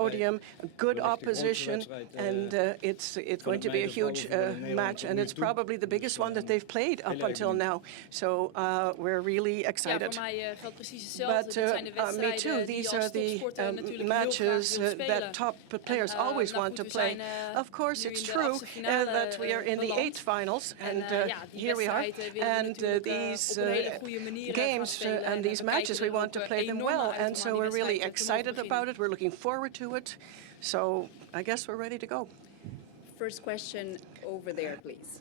podium, good opposition, and it's going to be a huge match, and it's probably the biggest one that they've played up until now. So we're really excited. But me too. These are the matches that top players always want to play. Of course, it's true that we are in the 8 finals, and here we are. And these games and these matches, we want to play them well, and so we're really excited about it. We're looking forward to it. So I guess we're ready to go. First question over there, please.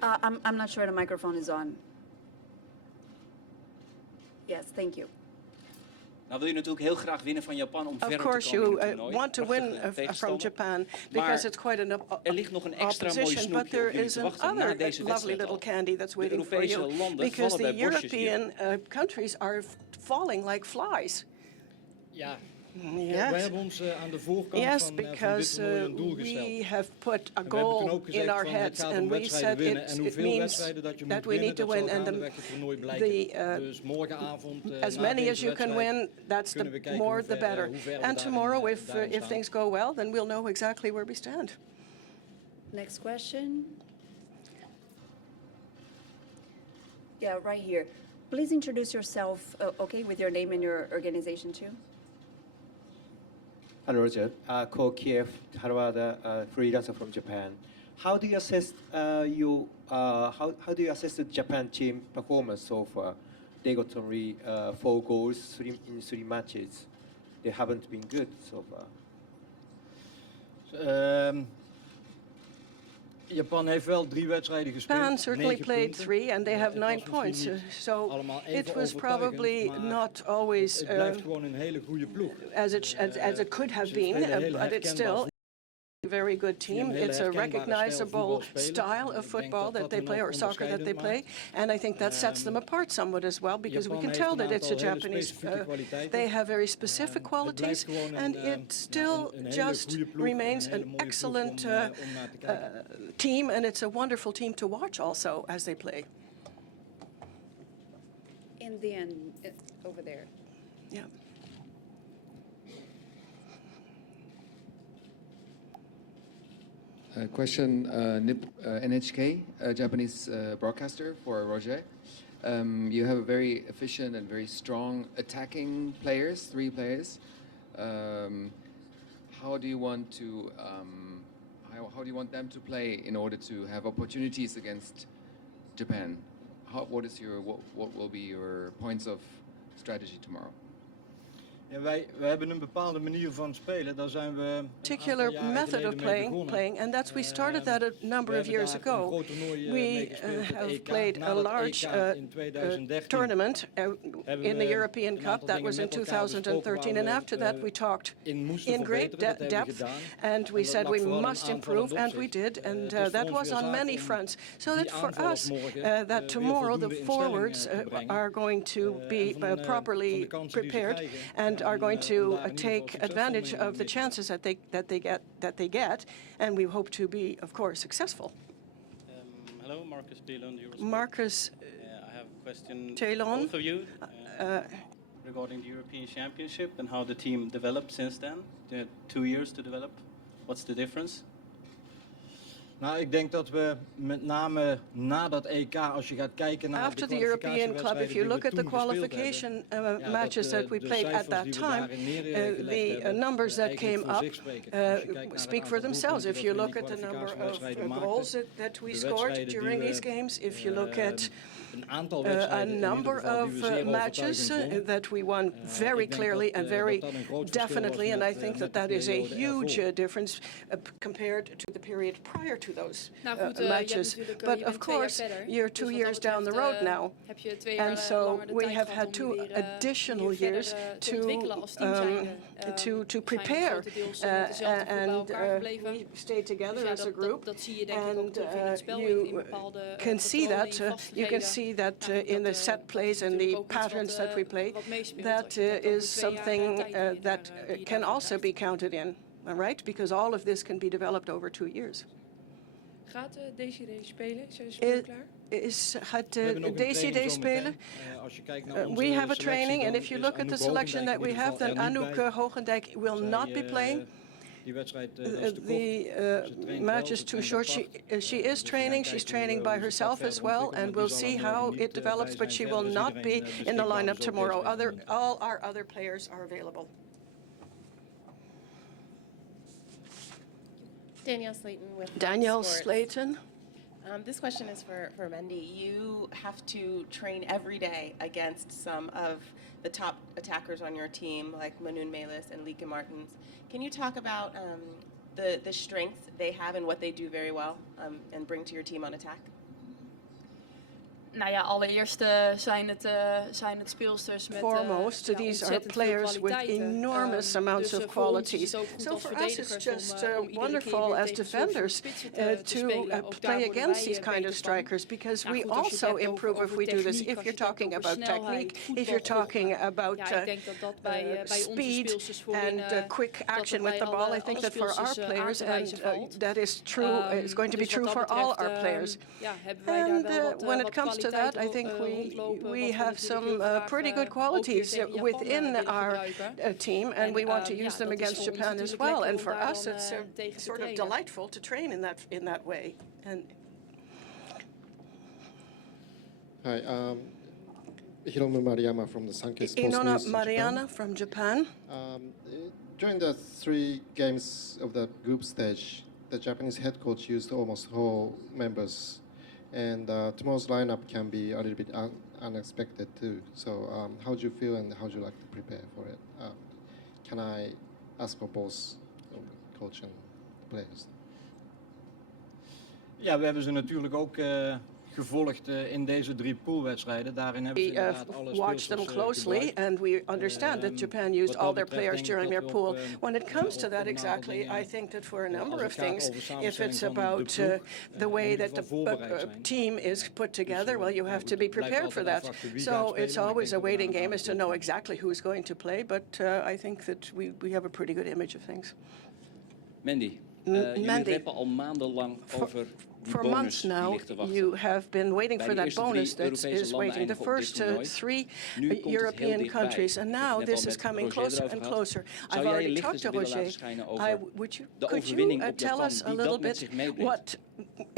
I'm not sure the microphone is on. Yes, thank you. Nou wil je natuurlijk heel graag winnen van Japan om verder te komen in het toernooi. Want to win from Japan because it's quite an opposition, but there is another lovely little candy that's waiting for you, because the European countries are falling like flies. Ja. Yes. Wij hebben ons aan de voorkant yes, van because dit toernooi een doel gesteld. We have put a goal in our heads, and we said it means that we need to win, and as many as you can win, that's the more the better. And tomorrow, if things go well, then we'll know exactly where we stand. Next question. Yeah, right here. Please introduce yourself, okay, with your name and your organization too. Hello, Roger. Ko Kiev Harwada, freelancer from Japan. How do you assess how do you assess the Japan team performance so far? They got only 4 goals in 3 matches. They haven't been good so far. Japan heeft wel 3 wedstrijden gespeeld. Japan certainly played 3, and they have 9 points. So it was probably not always as it could have been, but it's still a very good team. It's a recognizable style of football that they play, or soccer that they play, and I think that sets them apart somewhat as well, because we can tell that it's a Japanese. They have very specific qualities, and it still just remains an excellent team, and it's a wonderful team to watch also as they play. In the end, over there. Yeah. Question, NHK, Japanese broadcaster for Roger. You have a very efficient and very strong attacking players, 3 players. How do you want to how do you want them to play in order to have opportunities against Japan? What will be your points of strategy tomorrow? En wij hebben een bepaalde manier van spelen. Daar zijn we particular method of playing, and we started that a number of years ago. We have played a large tournament in the European Cup. That was in 2013, and after that we talked in great depth, and we said we must improve, and we did, and that was on many fronts. So that for us, that tomorrow the forwards are going to be properly prepared and are going to take advantage of the chances that they get, and we hope to be, of course, successful. Hello, Marcus Bieland. Marcus I have a question Taylon. for both of you regarding the European Championship and how the team developed since then. They had 2 years to develop. What's the difference? Nou, ik denk dat we met name na dat EK, als je gaat kijken naar after the European Club, if you look at the qualification matches that we played at that time, the numbers that came up speak for themselves. If you look at the number of goals that we scored during these games, if you look at a number of matches that we won very clearly and very definitely, and I think that is a huge difference compared to the period prior to those matches. But of course, you're 2 years down the road now, and so we have had 2 additional years to prepare, and we stay together as a group, and you can see that. You can see that in the set plays and the patterns that we play, that is something that can also be counted in, right? Because all of this can be developed over 2 years. Gaat Desiree spelen? Zijn ze klaar? gaat We hebben nog een Daisy training Day zometeen. spelen. Als je kijkt naar onze We have a selectie, training, and dan if you is look at the Anouk selection that we Hogendijk have, in then ieder geval er Anouk niet bij. Hogendijk will Zij, not be playing. Die wedstrijd, dat is te kort. The Ze traint match wel, is ze too traint short. apart. She is Dus we gaan training. She's kijken training hoe by ze dat herself verder as well, ontwikkelen, and maar we'll die zal see er morgen how niet, it develops. bij But zijn. she will Verder is not be iedereen, in the beschikbaar, lineup dus ook tomorrow. deze wedstrijd. All our other players are available. Danielle Slayton with Fox Danielle Sports. Slayton. This question is for Mendy. You have to train every day against some of the top attackers on your team, like Manoun Melis and Lieke Martens. Can you talk about the strengths they have and what they do very well and bring to your team on attack? Nou ja, allereerst zijn het speelsters met Foremost, these are ontzettend veel players with kwaliteiten. enormous amounts Dus of voor ons is qualities. het ook goed So als for us, it's verdedigers just om iedere keer wonderful weer as tegen zulke defenders spitsen to spelen. Ook daar play worden against wij these kind beter of van. strikers, because Maar we goed, als je het also hebt improve if we do this. techniek, If als je you're het hebt talking over about snelheid, technique, if you're talking about ja, ik denk dat bij onze speed speelsters voorin and quick dat action bij with the alle- ball, I think alle that for our speelsters, aan players, te and wijzen valt. that is true, is going to be Dus wat true dat for all betreft, our players. ja, hebben wij daar And wel wat, when it wat comes to that, kwaliteiten I think rondlopen, we wat have natuurlijk heel some graag, pretty good ook weer qualities tegen Japan within willen our gebruiken. team, and we want to use them dat is against voor ons Japan as natuurlijk well. lekker And om for daar us, dan, it's tegen te sort of trainen. delightful to train in that way. And Hi, Hiromu Mariyama from the Sankei Sports Inona News in Mariana Japan. from Japan. During the 3 games of the group stage, the Japanese head coach used almost whole members, and tomorrow's lineup can be a little bit unexpected too. So how do you feel and how do you like to prepare for it? Can I ask for both coach and players? Ja, we hebben ze natuurlijk ook gevolgd in deze 3 poolwedstrijden. Daarin hebben ze We inderdaad alle watched them speelsters closely, gebruikt. and we understand that Japan used wat all dat their betreft players denk ik during dat their we op, pool. When it comes to op that een aantal exactly, dingen, I think that for a als number het of gaat things, over if samenstelling it's van de about ploeg, the way in that ieder the geval voorbereid zijn. team is put together, well, you have to be Het blijft prepared for altijd that. afwachten wie So gaat it's spelen, maar ik always denk a dat we waiting daar game as to aan know toe exactly who's going to play, but I think that we have a pretty good image of things. Mandy, jullie Mandy. rappen al maandenlang over die For bonus months die now, ligt te wachten. you have been waiting Bij for de that eerste bonus 3 that Europese is landen waiting. The eindigen op dit first toernooi. 3 Nu komt het heel European dichtbij. countries, and Ik heb now het net this al is met coming Roger closer erover and gehad. closer. Zou I've jij already licht talked eens to willen laten Roger. schijnen over de Could overwinning you op tell Japan, us a die little dat met bit zich meebrengt?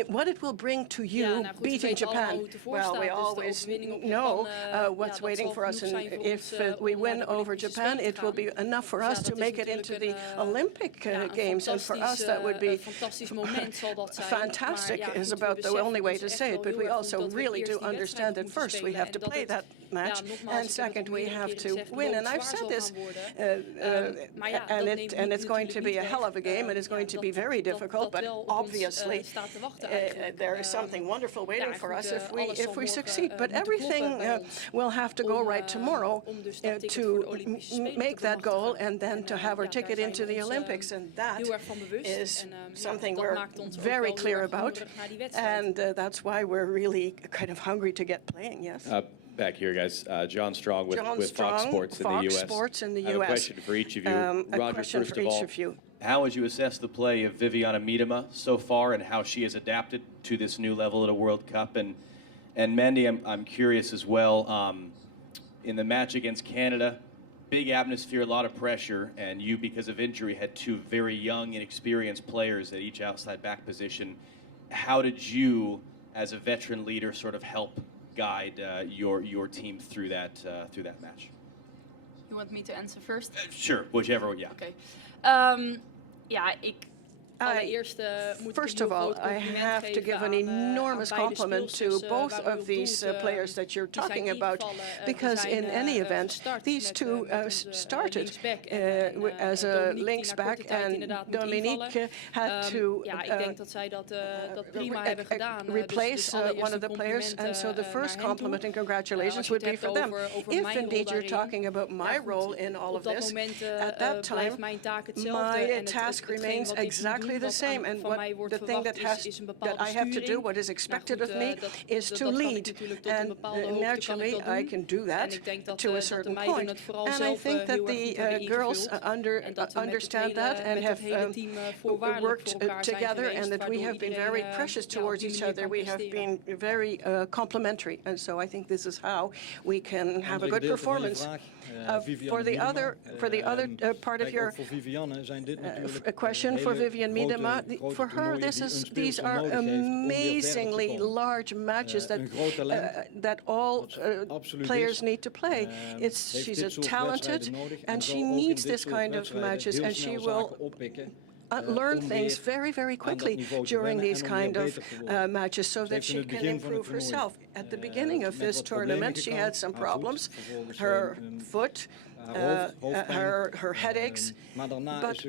what it will bring to you Ja, nou goed, we beating weten allemaal Japan? hoe het ervoor Well, staat, we dus de always overwinning op know Japan, what's dat waiting zal for us, genoeg and zijn voor if ons, we om naar win de over Olympische Japan, Spelen it te will gaan. be enough for Dus us ja, to dat is make it into the natuurlijk een, Olympic ja, een Games, and for us that would be fantastisch moment zal dat zijn. fantastic. Maar ja, Is goed, we about the beseffen only way ons to echt say it, wel but heel we erg also goed dat we really eerst do die understand wedstrijd that moeten first we spelen have to en dat play het, that match, ja, nogmaals, and ik heb het second al we meerdere have keren to gezegd, win. And I've loodzwaar said zal this, gaan worden. Maar ja, dat neemt and it's going to be a natuurlijk hell of a niet game. It is weg, going to dat- be very dat- difficult, dat but wel op ons, obviously staat te wachten eigenlijk. there is something wonderful waiting ja, for goed, us if alles zal we morgen, succeed. But moeten everything kloppen bij ons will have to go om, right tomorrow om dus dat ticket voor to de Olympische Spelen make te that goal bemachtigen. and then En, to have our ja, ticket daar into zijn the we ons, Olympics, and that heel erg van bewust. is En, something dat we're maakt ons ook very wel heel clear erg about, hongerig naar die wedstrijd. and that's why we're really kind of hungry to get playing. Yes. Back here, guys. John Strong with John Fox Strong, Sports in Fox the U.S. Sports in the I have a U.S. question for each of you. A Roger, question first for of each all, of you. How would you assess the play of Viviana Miedema so far and how she has adapted to this new level at a World Cup? And Mandy, I'm curious as well, in the match against Canada, big atmosphere, a lot of pressure, and you, because of injury, had 2 very young, inexperienced players at each outside back position. How did you, as a veteran leader, sort of help guide your team through that match? You want me to answer first? Sure, whichever, yeah. Oké. Ja, allereerst moet First ik of een heel all, groot I compliment have to geven give an aan enormous beide compliment to speelsters, both waar u of op these doelt, players that you're die zijn talking about, ingevallen. because We zijn, in any event, gestart these met, two met onze, started linksback en, as a Dominique, die linksback, na korte tijd and inderdaad moet Dominique invallen. had to Ja, ik denk dat zij dat prima hebben gedaan. replace one of the players, and so the first compliment and congratulations would be for them. If indeed you're talking about my role in all of this, at that time, my task remains exactly exactly the same. And the thing that I have to do, what is expected of me, is to lead. And naturally, I can do that to a certain point. And I think that the girls understand that and have worked together, and that we have been very precious towards each other. We have been very complementary. And so I think this is how we can have a good performance. For the other part of your question for Viviane Miedema, for her, these are amazingly large matches that all players need to play. She's talented, and she needs this kind of matches, and she will learn things very, very quickly during these kind of matches so that she can improve herself. At the beginning of this tournament, she had some problems, her foot, her headaches, but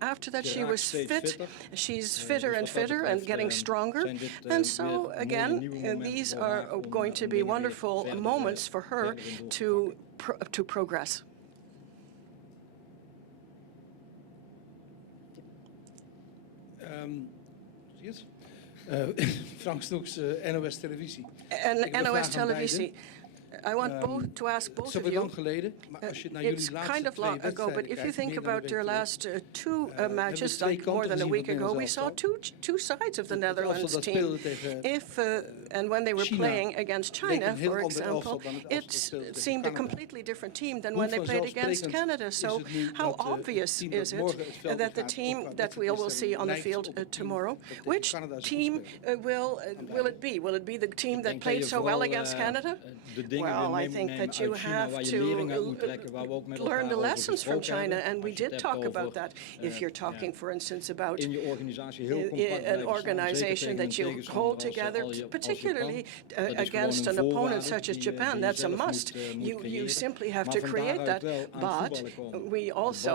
after that she was fit. She's fitter and fitter and getting stronger. And so again, these are going to be wonderful moments for her to progress. Frank Snoeks, NOS Televisie. NOS Televisie. I want to ask both of you. It's kind of long ago, but if you think about your last two matches, like more than a week ago, we saw two sides of the Netherlands team. And when they were playing against China, for example, it seemed a completely different team than when they played against Canada. So how obvious is it that the team that we will see on the field tomorrow, which team will it be? Will it be the team that played so well against Canada? Well, I think that you have to learn the lessons from China, and we did talk about that. If you're talking, for instance, about an organization that you hold together, particularly against an opponent such as Japan, that's a must. You simply have to create that. But we also,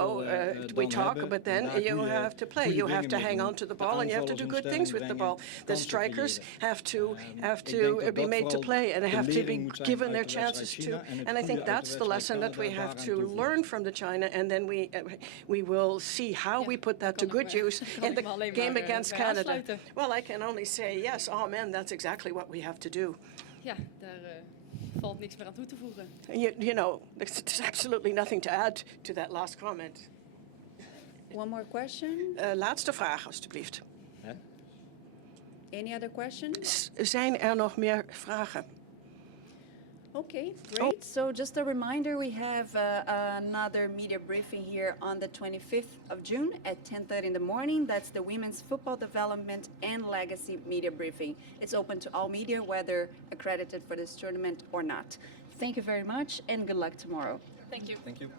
we talk, but then you have to play. You have to hang on to the ball, and you have to do good things with the ball. The strikers have to be made to play and have to be given their chances too. And I think that's the lesson that we have to learn from the China, and then we will see how we put that to good use in the game against Canada. Well, I can only say yes, amen, that's exactly what we have to do. Ja, daar valt niks meer aan toe te voegen. You know, there's absolutely nothing to add to that last comment. One more question. Laatste vraag, alstublieft. Any other questions? Zijn er nog meer vragen? Okay, great. So just a reminder, we have another media briefing here on the 25th of June at 10:30 in the morning. That's the Women's Football Development and Legacy Media Briefing. It's open to all media, whether accredited for this tournament or not. Thank you very much, and good luck tomorrow. Thank you. Thank you.